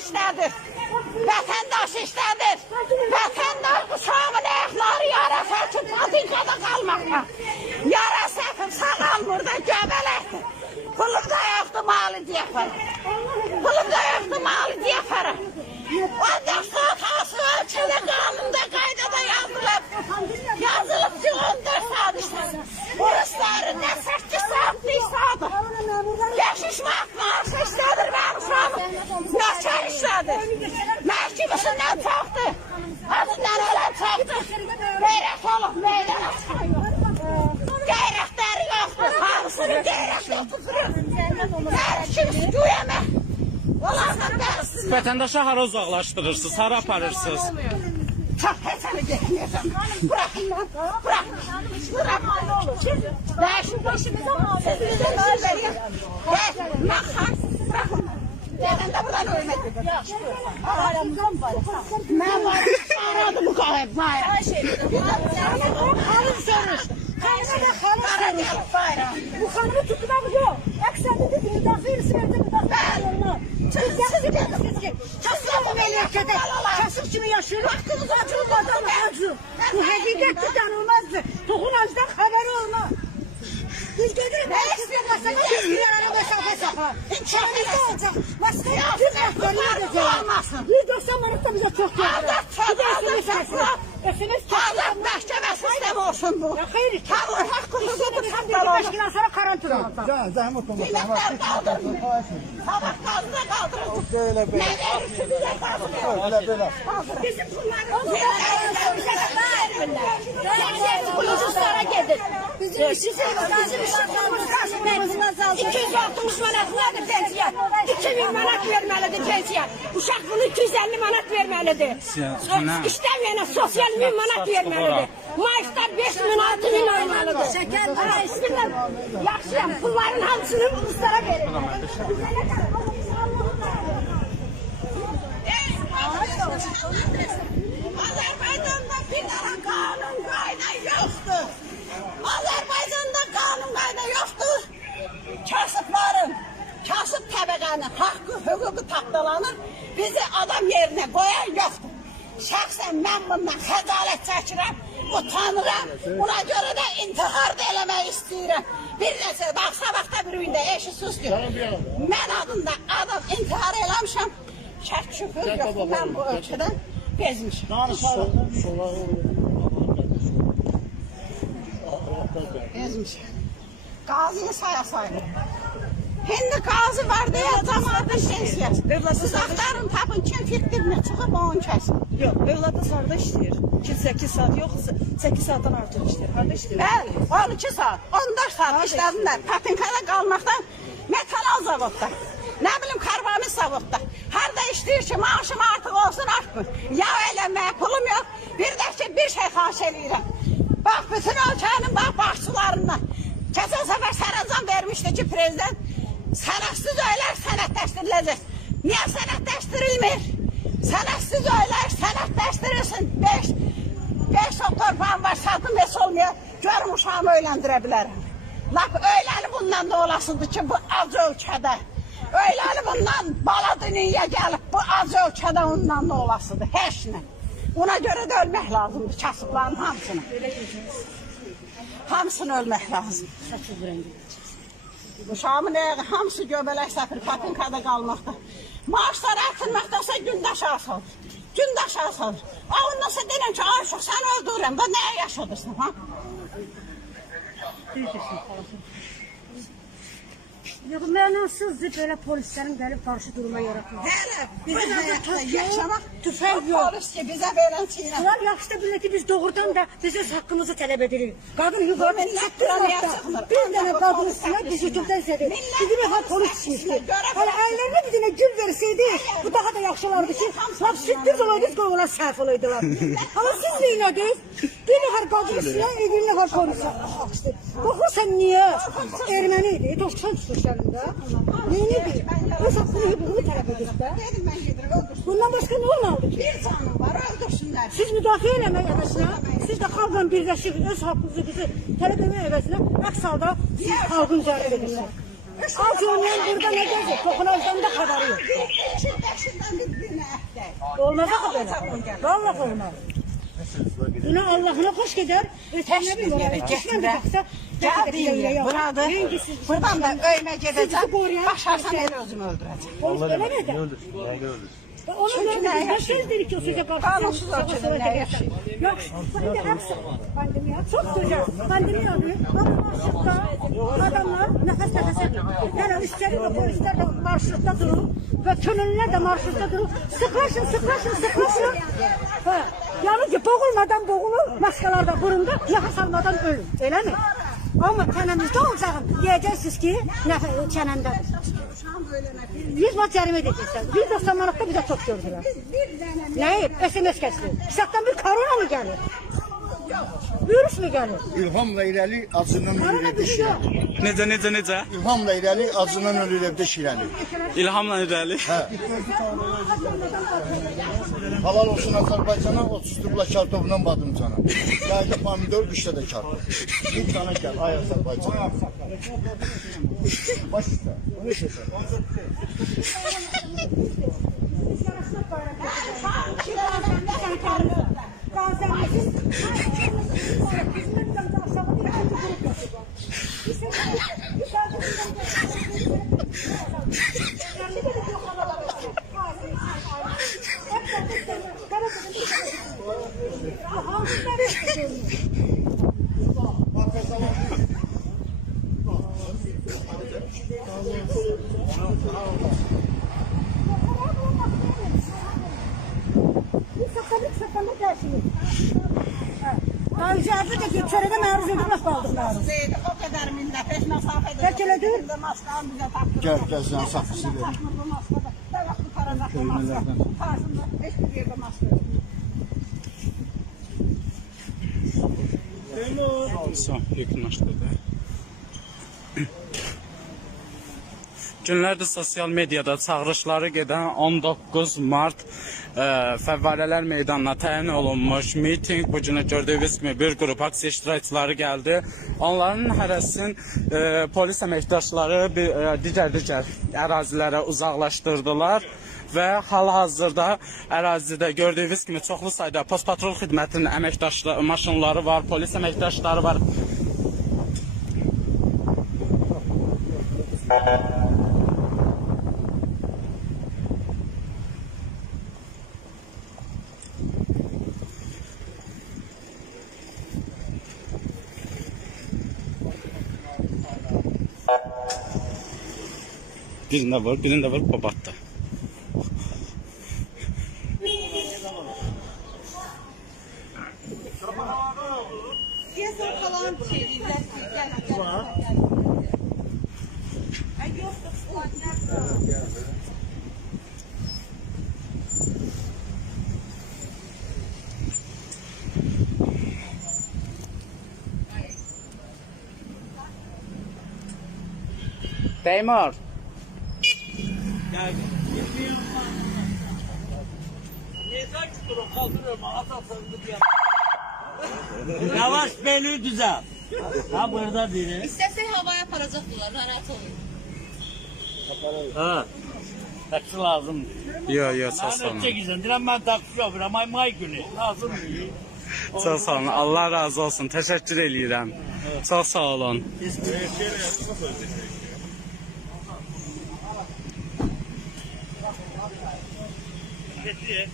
işlədir. Vətəndaş işlədir. Vətəndaş uşağımın ayaqları yara səkin patinkada qalmaqla. Yara səkin sağal burada göbələkdir. Pulum da yoxdur malı deyə para. Pulum da yoxdur malı deyə para. Onda sotası Vətəndaşı hara uzaqlaşdırırsınız, hara aparırsınız? Çok hesabı getmeyeceğim. Bırakın lan. Bırak. Bırak. Değişin peşimize Siz bize mal verin. Ve makas. Bırakın. Ben de buradan ölmedim. Aramızdan var. Ne var? Aradı bu kahve. Bayram. Her şey. Hanım sormuş. Hanıma da hanım sormuş. Bayram. Bu hanımı tutmak yok. Eksenli de müdafir sınırda müdafir olmaz. Kasım memlekete, kasım kimi yaşıyor. Vaktimiz acı adam acı. Bu hakikatli tanılmazdı. Tohun acıdan haberi olmaz. Biz. Ne istiyorsun mesela? Biz bir arada mesafe sakla. İmkanımızda olacak. Başka bütün haklarını edeceğiz. 190 manat da bize çok geldi. Bir de esimiz Allah kessin. Allah. Esimiz Sistemi olsun bu. Ya hayır. Hakkınızı Biz tutar de 25 günden sonra karantina olacak. Ya zahmet olmaz. Milletler kaldırın. Sabah kaldırın kaldırın. Böyle böyle. Ne verirse bize kaldırın. Böyle böyle. Bizim bunları Uluslara gidin. Bizim bizim bizim şartlarımız 260 manat nedir pensiya? 2000 manat vermelidir pensiya. Uşaq bunu 250 manat vermelidir. İşlemeyene sosyal 1000 manat vermelidir. Maaşlar 5 bin 6 bin olmalıdır. Şeker para istiyorlar. Yaxşı pulların hamısını uluslara verin. Azerbaycan'da kasıp təbəqənin haqqı, hüququ tapdalanır. Bizi adam yerine koyan yoktur. Şəxsən mən bundan xəcalət çəkirəm, utanıram. Buna görə də intihar da eləmək istəyirəm. Bir nəsə, bax, sabahda bir gündə eşi susdu. Mən adında adam intihar eləmişəm. Şək şükür yoxdur, mən bu ölkədən bezmişim. Bezmişim. Qazını saya sayılır. Hindi qazı var deyə cəmaatın pensiyası. Siz axtarın, tapın kim fikrini çıxıb onun kəsin. Yox, övladı sarda işləyir. 2-8 saat yox, 8 saatdan artıq işləyir. Harda işləyir? Bəli, 12 saat, 14 saat işlədilər. Patinkada qalmaqdan metal zavodda. Nə bilim karbamid zavodda. Harda işləyir ki, maaşım artıq olsun artmır. Ya eləməyə pulum yox. Bir də ki, bir şey xahiş eləyirəm. Bax, bütün ölkənin bax, başçılarından. Keçən səfər sərəncam vermişdi ki, prezident sənədsiz öylər sənədləşdiriləcək. Niyə sənədləşdirilmir? Sənədsiz öylər sənədləşdirilsin. 5 5 ton torpağım var, satım heç olmuyor. Görüm uşağımı öyləndirə bilərəm. Lap öyləli bundan da olasıdır ki, bu ac ölkədə. Öyləli bundan bala dünyaya gəlib, bu ac ölkədə ondan da olasıdır, heç nə. Ona görə də ölmək lazımdır kasıbların hamısını. Hamısını ölmək lazım. Uşağımın ayağı hamısı göbələk səpir, patinkada qalmaqda. Maaşlar artırmaqdasa salır. Gündə aşağı salır. A, ondan sonra deyirəm ki, ay uşaq səni öldürürəm. Da nəyə yaşadırsan, ha? Yox, mənasızdır belə polislərin gəlib qarşı duruma yaratmaq. Hələ Bizim bizim adı həyatda tüfəng yaşamaq, yox, tüfəng yox. Polis ki, çiğnə. Bunlar yaxşı da bilir ki biz doğrudan da biz öz hüququ Millət çıxdı buraya hafta. çıxmır. Bir polis üstünə təqdis biz YouTube'dan izlədik. Millət Bir dəfə polis polis görə Hələ əllərinə bir dənə gül versəydi bu daha da yaxşı olardı ki lap sürpriz olaydı qovulan səhv olaydılar. Amma siz neylədiniz? Bir nəfər qadın üstünə, bir nəfər polisə açdı. Baxırsan niyə? Erməni idi, 90 çıxışlarında. Neyini Öz haqqını hüququnu tələb edir də. Dedim mən gedirəm, öldürsün. Bundan başqa nə olmalıdır ki? Bir canım var, öldürsünlər. Siz müdafiə eləmək əvəzinə, siz də xalqla birləşib öz haqqınızı bizi tələb etmək əvəzinə əks halda siz xalqın zərər edirsiniz. Az olmayan burada nə gəzir? Toxunacdan da xəbəri yox. Bir, iki, beşindən bir Olmaz ha böyle. Vallahi olmaz. Buna Allah'ına hoş gider. Ötene bir yere Gəldiyin yer buradır. Buradan da öyünə gedəcəm. Başarsan elə özümü öldürəcəm. Öyle mi de? Onu görmüyoruz. Ne sezdirir ki o size karşı? Kanunsuz ölçüde ne yaşayın? Yok, şimdi hepsi pandemi. Çok güzel. Pandemi oluyor. Ama marşrutta adamlar nefes nefese. Yani üstleri de polisler de marşrutta durur. Ve tüneliler de marşrutta durur. Sıklaşın, sıklaşın, sıklaşın. Ha. Yani ki boğulmadan boğulur, maskalarda burunda, nefes almadan ölür. Öyle mi? Ama çenemizde olacağım. Diyeceksiniz ki nefes çenemde. 100 manat cərimə edəcəksən. 190 manat da bizə çox gördülər. Nəyi? SMS kəsilir. Pisatdan bir korona mı gəlir? Mü gəlir? İlhamla irəli acından ölür evdə şirəni. Necə, necə, necə? İlhamla irəli acından ölür evdə şirəni. İlhamla irəli. Halal olsun Azərbaycana, 30 dubla kartofla badım cana. Yayda pomidor, qışda da kartof. Bir tane gəl, ay Azərbaycan. Baş üstə. Bu ne Daha üzerinde de geçeride maruz edilmek kaldık maruz. O qədər millət heç məsafədə. Bəlkə elə deyil. Maskanı bizə taxdırır. Gəl, gəl sən saxısı verin. Taxmır bu maskada. Dəvət bu parazatlı maska. Karşında heç bir yerdə maska yox. Son, yaxınlaşdırdı. Günlərdir sosial mediada çağırışları gedən 19 mart ə, Fəvvarələr meydanına təyin olunmuş mitinq bu günə gördüyünüz kimi bir qrup aksiya iştirakçıları gəldi. Onların hərəsinin ə, polis əməkdaşları ə, digər-digər ərazilərə uzaqlaşdırdılar və hal-hazırda ərazidə gördüyünüz kimi çoxlu sayda postpatrol xidmətinin əməkdaşları, maşınları var, polis əməkdaşları var. Dilindavur, Dilindavur Babat'ta. Teymur. Var, birində var babatda. Beymar. Yavaş beni düzelt. Ha burada biri. İstesek havaya aparacaklar, rahat olun. Ha. Taksi lazım. Yo yo sağ olun. çekilsin. Diren ben taksi şoförüm. Ay may günü. Lazım değil. Sağ olun. Allah razı olsun. Təşəkkür eləyirəm. Çox sağ olun. Sesli.